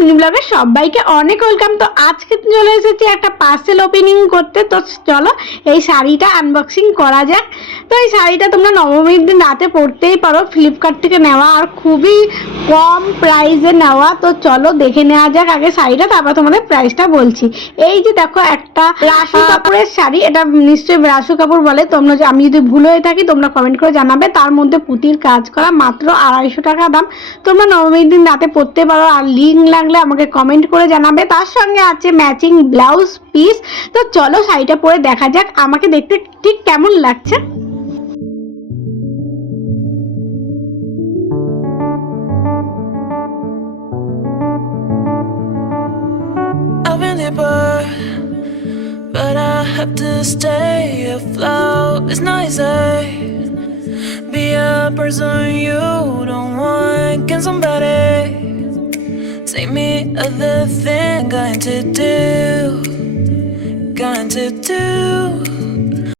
Mini ব্লগে সবাইকে অনেক ওয়েলকাম। তো আজকে চলে এসেছি একটা পার্সেল ওপেনিং করতে। তো চলো এই শাড়িটা আনবক্সিং করা যাক। তো এই শাড়িটা তোমরা নবমীর দিন রাতে পরতেই পারো, ফ্লিপকার্ট থেকে নেওয়া আর খুবই কম প্রাইসে নেওয়া। তো চলো দেখে নেওয়া যাক আগে শাড়িটা, তারপর তোমাদের প্রাইসটা বলছি। এই যে দেখো একটা রাসু কাপড়ের শাড়ি, এটা নিশ্চয়ই রাসু কাপড় বলে, তোমরা আমি যদি ভুল হয়ে থাকি তোমরা কমেন্ট করে জানাবে। তার মধ্যে পুঁতির কাজ করা, মাত্র 250 টাকা দাম। তোমরা নবমীর দিন রাতে পরতে পারো। আর লিঙ্ক লাগলে আমাকে কমেন্ট করে জানাবে। তার সঙ্গে আছে ম্যাচিং ব্লাউজ পিস। তো চলো শাড়িটা পরে দেখা যাক আমাকে দেখতে ঠিক কেমন লাগছে। But I have to stay afloat. It's not easy. Be a person you don't want. Can somebody take me other thing? Going to do.